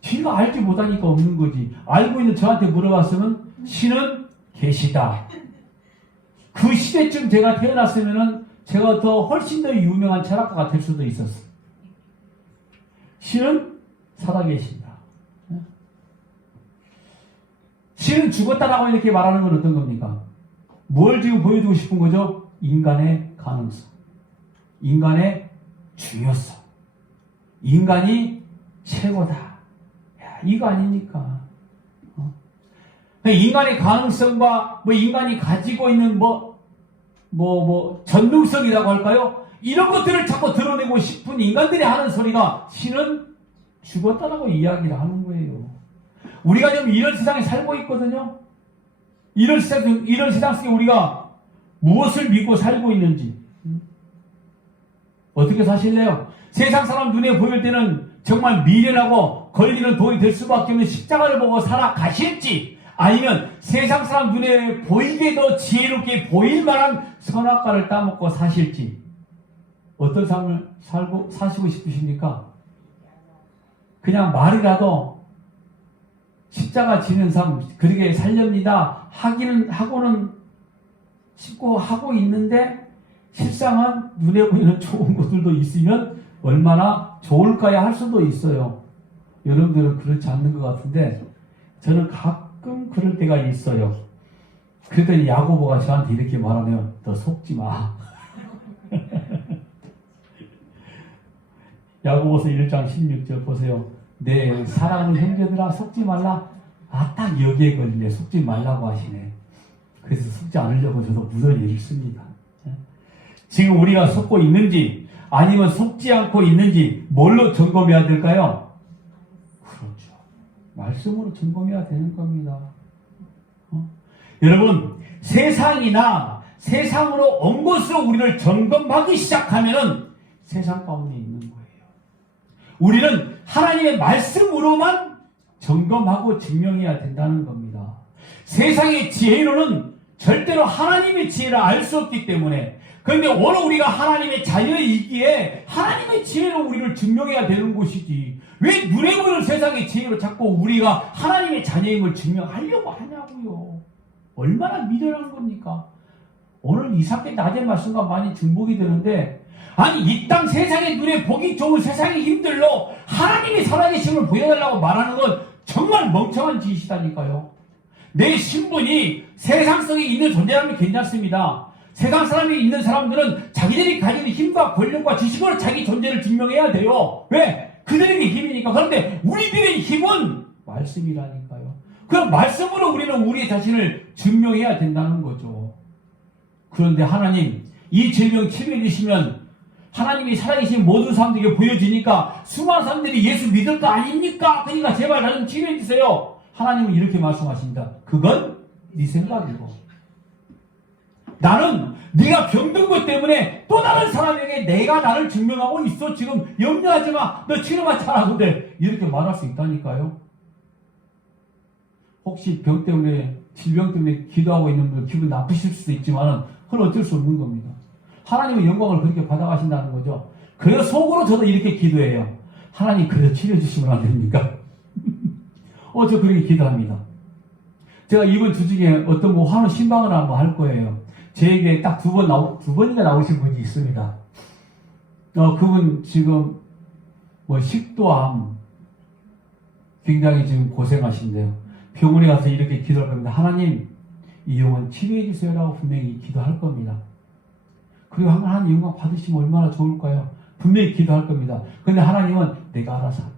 지가 알지 못하니까 없는 거지. 알고 있는 저한테 물어봤으면 신은 계시다. 그 시대쯤 제가 태어났으면은 제가 더 훨씬 더 유명한 철학가가 될 수도 있었어요. 신은 살아계신다. 신은 죽었다라고 이렇게 말하는 건 어떤 겁니까? 뭘 지금 보여주고 싶은 거죠? 인간의 가능성, 인간의 중요성, 인간이 최고다. 야, 이거 아닙니까? 인간의 가능성과 인간이 가지고 있는 전능성이라고 할까요? 이런 것들을 자꾸 드러내고 싶은 인간들이 하는 소리가 신은 죽었다라고 이야기를 하는 거예요. 우리가 지금 이런 세상에 살고 있거든요. 이런 세상 속에 우리가 무엇을 믿고 살고 있는지 어떻게 사실래요? 세상 사람 눈에 보일 때는 정말 미련하고 걸리는 돌이 될 수밖에 없는 십자가를 보고 살아가실지, 아니면 세상 사람 눈에 보이게도 지혜롭게 보일 만한 선악과를 따먹고 사실지, 어떤 삶을 사시고 싶으십니까? 그냥 말이라도 십자가 지는 삶, 그렇게 살렵니다 하고는 싶고 하고 있는데, 실상은 눈에 보이는 좋은 것들도 있으면 얼마나 좋을까야 할 수도 있어요. 여러분들은 그렇지 않는 것 같은데 저는 가끔 그럴 때가 있어요. 그랬더니 야고보가 저한테 이렇게 말하면, 너 속지 마. 야고보서 1장 16절 보세요. 내 사랑하는 형제들아, 속지 말라. 딱 여기에 걸리네. 속지 말라고 하시네. 그래서 속지 않으려고 저도 무던히 읽습니다. 지금 우리가 속고 있는지 아니면 속지 않고 있는지 뭘로 점검해야 될까요? 그렇죠. 말씀으로 점검해야 되는 겁니다. 여러분, 세상이나 세상으로 온 것으로 우리를 점검하기 시작하면은 세상 가운데 있는 거예요. 우리는 하나님의 말씀으로만 점검하고 증명해야 된다는 겁니다. 세상의 지혜로는 절대로 하나님의 지혜를 알 수 없기 때문에, 그런데 오늘 우리가 하나님의 자녀에 있기에 하나님의 지혜로 우리를 증명해야 되는 것이지, 왜 눈에 보이는 세상의 지혜로 자꾸 우리가 하나님의 자녀임을 증명하려고 하냐고요. 얼마나 미련한 겁니까? 오늘 이삭의 낮의 말씀과 많이 중복이 되는데, 아니 이 땅 세상의 눈에 보기 좋은 세상의 힘들로 하나님이 살아계심을 보여달라고 말하는 건 정말 멍청한 짓이다니까요. 내 신분이 세상 속에 있는 존재라면 괜찮습니다. 세상 사람이 있는 사람들은 자기들이 가지는 힘과 권력과 지식으로 자기 존재를 증명해야 돼요. 왜? 그들에게 힘이니까. 그런데 우리들의 힘은 말씀이라니까요. 그럼 말씀으로 우리는 우리 자신을 증명해야 된다는 거죠. 그런데 하나님, 이 질병 치료해 주시면 하나님이 살아계신 모든 사람들에게 보여지니까 수많은 사람들이 예수 믿을 거 아닙니까? 그러니까 제발 나좀 치료해 주세요. 하나님은 이렇게 말씀하십니다. 그건 네 생각이고, 나는 네가 병든 것 때문에 또 다른 사람에게 내가 나를 증명하고 있어. 지금 염려하지 마. 너 치료받지 않아도 돼. 이렇게 말할 수 있다니까요. 혹시 병 때문에, 질병 때문에 기도하고 있는 분들 기분 나쁘실 수도 있지만 그건 어쩔 수 없는 겁니다. 하나님은 영광을 그렇게 받아가신다는 거죠. 그래서 속으로 저도 이렇게 기도해요. 하나님, 그래도 치료해 주시면 안 됩니까? 저 그렇게 기도합니다. 제가 이번 주 중에 어떤 환우 신방을 한번 할 거예요. 제에게 딱 두 번인가 나오신 분이 있습니다. 그분 지금 식도암 굉장히 지금 고생하신대요. 병원에 가서 이렇게 기도할 겁니다. 하나님, 이 영혼 치료해 주세요라고 분명히 기도할 겁니다. 그리고 하나님 영광 받으시면 얼마나 좋을까요? 분명히 기도할 겁니다. 그런데 하나님은 내가 알아서 할게.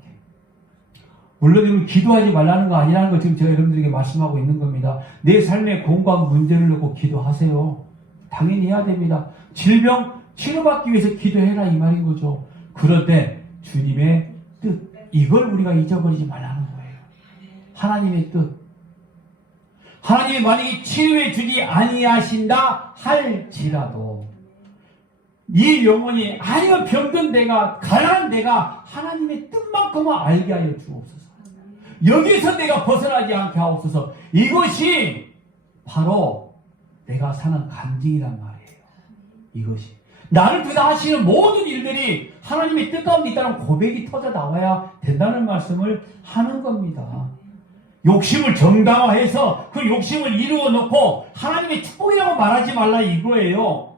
물론 여러분, 기도하지 말라는 거 아니라는 거 지금 제가 여러분들에게 말씀하고 있는 겁니다. 내 삶의 공간 문제를 놓고 기도하세요. 당연히 해야 됩니다. 질병 치료받기 위해서 기도해라 이 말인 거죠. 그런데 주님의 뜻, 이걸 우리가 잊어버리지 말라는 거예요. 하나님의 뜻. 하나님이 만약에 치료해 주지 아니하신다 할지라도 이 영혼이, 아니면 병든 내가, 가난한 내가 하나님의 뜻만큼은 알게 하여 주옵소서. 여기서 내가 벗어나지 않게 하옵소서. 이것이 바로 내가 사는 간증이란 말이에요. 이것이 나를 대하시는 모든 일들이 하나님의 뜻 가운데 있다는 고백이 터져 나와야 된다는 말씀을 하는 겁니다. 욕심을 정당화해서 그 욕심을 이루어 놓고 하나님의 축복이라고 말하지 말라 이거예요.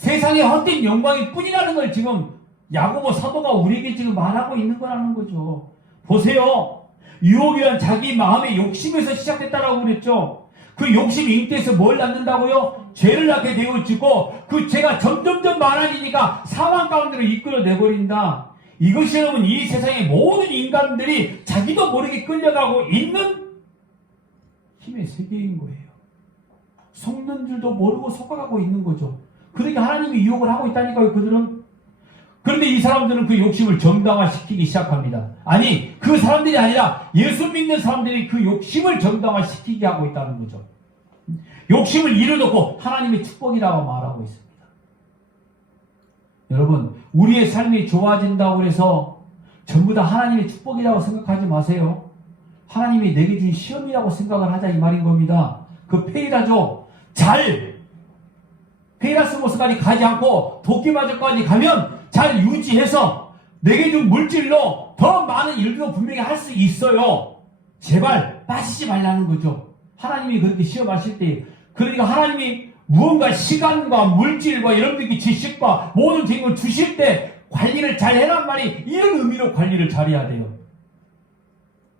세상의 헛된 영광일 뿐이라는 걸 지금 야고보 사도가 우리에게 지금 말하고 있는 거라는 거죠. 보세요. 유혹이란 자기 마음의 욕심에서 시작했다라고 그랬죠. 그 욕심이 잉태해서 뭘 낳는다고요? 죄를 낳게 되어지고 그 죄가 점점점 많아지니까 사망 가운데로 이끌어내버린다. 이것이 여러분 이 세상의 모든 인간들이 자기도 모르게 끌려가고 있는 힘의 세계인 거예요. 속는 줄도 모르고 속아가고 있는 거죠. 그러니까 하나님이 유혹을 하고 있다니까요. 그들은. 그런데 이 사람들은 그 욕심을 정당화시키기 시작합니다. 아니 그 사람들이 아니라 예수 믿는 사람들이 그 욕심을 정당화시키게 하고 있다는 거죠. 욕심을 이뤄놓고 하나님의 축복이라고 말하고 있습니다. 여러분 우리의 삶이 좋아진다고 해서 전부 다 하나님의 축복이라고 생각하지 마세요. 하나님이 내게 준 시험이라고 생각을 하자 이 말인 겁니다. 그 페이라죠. 잘 페이라스모스까지 가지 않고 도끼마저까지 가면 잘 유지해서 내게 준 물질로 더 많은 일도 분명히 할 수 있어요. 제발 빠지지 말라는 거죠. 하나님이 그렇게 시험하실 때 그러니까 하나님이 무언가 시간과 물질과 여러분들께 지식과 모든 재능을 주실 때 관리를 잘 해란 말이 이런 의미로 관리를 잘해야 돼요.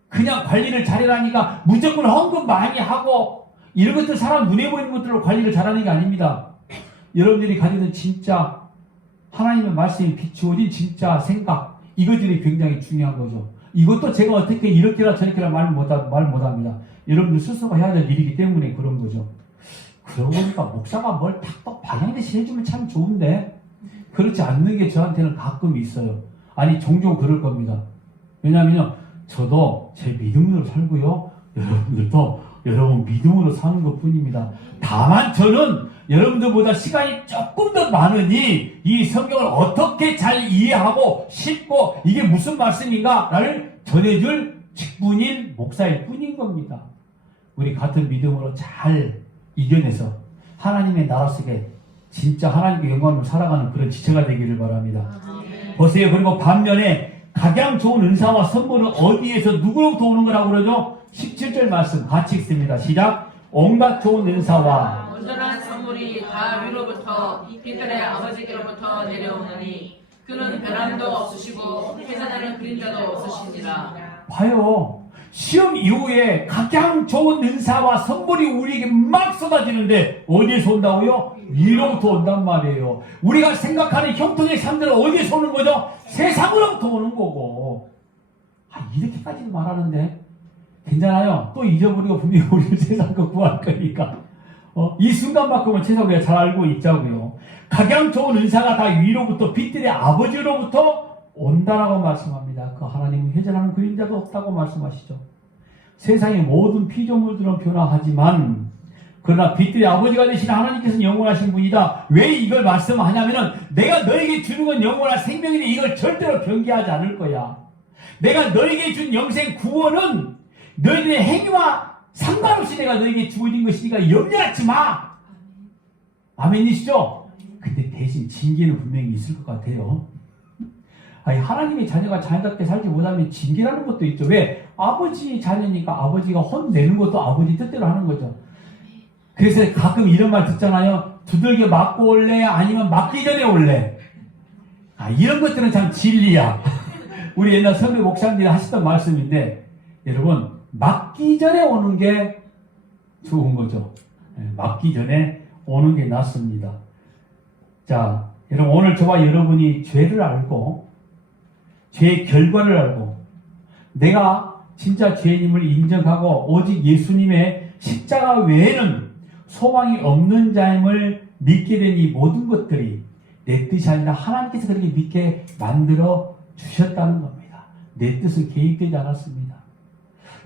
그냥 관리를 잘해라니까 무조건 헌금 많이 하고 이런 것들 사람 눈에 보이는 것들로 관리를 잘하는 게 아닙니다. 여러분들이 가지는 진짜 하나님의 말씀이 비추어진 진짜 생각 이것들이 굉장히 중요한 거죠. 이것도 제가 어떻게 이렇게라 저렇게라 말 못합니다. 여러분들 스스로가 해야 될 일이기 때문에 그런 거죠. 그러고 보니까 목사가 뭘 탁탁 방향 대신 해주면 참 좋은데 그렇지 않는 게 저한테는 가끔 있어요. 아니 종종 그럴 겁니다. 왜냐하면요 저도 제 믿음으로 살고요 여러분들도 여러분 믿음으로 사는 것 뿐입니다. 다만 저는 여러분들보다 시간이 조금 더 많으니 이 성경을 어떻게 잘 이해하고 쉽고 이게 무슨 말씀인가를 전해줄 직분인 목사일 뿐인 겁니다. 우리 같은 믿음으로 잘 이겨내서 하나님의 나라 속에 진짜 하나님의 영광으로 살아가는 그런 지체가 되기를 바랍니다. 보세요. 그리고 반면에 각양 좋은 은사와 선물은 어디에서 누구로부터 오는 거라고 그러죠? 17절 말씀 같이 읽습니다. 시작. 온갖 좋은 은사와 온전한 선물이 다 위로부터 빛들의 아버지께로부터 내려오느니 그는 변함도 없으시고 회사되는 그림자도 없으십니다. 봐요. 시험 이후에 각양 좋은 은사와 선물이 우리에게 막 쏟아지는데 어디에서 온다고요? 위로부터 온단 말이에요. 우리가 생각하는 형통의 삶들은 어디에서 오는 거죠? 세상으로부터 오는 거고. 이렇게까지 말하는데 괜찮아요. 또 잊어버리고 분명히 우리를 세상 거 구할 거니까. 이 순간만큼은 최소 우리가 잘 알고 있자고요. 각양 좋은 은사가 다 위로부터 빛들의 아버지로부터 온다라고 말씀합니다. 그 하나님은 회전하는 그림자도 없다고 말씀하시죠. 세상의 모든 피조물들은 변화하지만 그러나 빛들의 아버지가 되시는 하나님께서는 영원하신 분이다. 왜 이걸 말씀하냐면은 내가 너에게 주는 건 영원한 생명인데 이걸 절대로 변개하지 않을 거야. 내가 너에게 준 영생 구원은 너희들의 행위와 상관없이 내가 너에게 주어진 것이니까 염려하지 마. 아멘이시죠? 근데 대신 징계는 분명히 있을 것 같아요. 아니, 하나님의 자녀가 자녀답게 살지 못하면 징계라는 것도 있죠. 왜? 아버지 자녀니까 아버지가 혼내는 것도 아버지 뜻대로 하는 거죠. 그래서 가끔 이런 말 듣잖아요. 두들겨 맞고 올래? 아니면 맞기 전에 올래? 이런 것들은 참 진리야. 우리 옛날 선배 목사님들이 하시던 말씀인데 여러분 맞기 전에 오는 게 좋은 거죠. 맞기 전에 오는 게 낫습니다. 자, 여러분 오늘 저와 여러분이 죄를 알고 죄의 결과를 알고 내가 진짜 죄인임을 인정하고 오직 예수님의 십자가 외에는 소망이 없는 자임을 믿게 된 이 모든 것들이 내 뜻이 아니라 하나님께서 그렇게 믿게 만들어 주셨다는 겁니다. 내 뜻은 개입되지 않았습니다.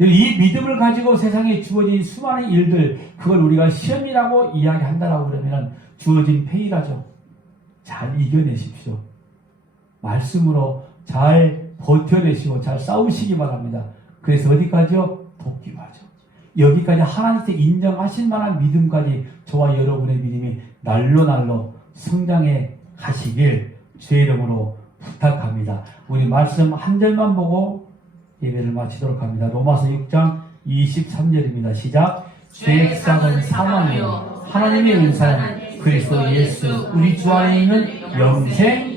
이 믿음을 가지고 세상에 주어진 수많은 일들 그걸 우리가 시험이라고 이야기한다라고 그러면 주어진 페이라죠. 잘 이겨내십시오. 말씀으로 잘 버텨내시고 잘 싸우시기 바랍니다. 그래서 어디까지요? 돕기까지. 여기까지 하나님께 인정하실 만한 믿음까지 저와 여러분의 믿음이 날로 성장해 가시길 주의 이름으로 부탁합니다. 우리 말씀 한 절만 보고 예배를 마치도록 합니다. 로마서 6장 23절입니다. 시작. 죄의 삭은 사망이요 하나님의 은사는 그리스도 예수 우리 주 안에 있는 영생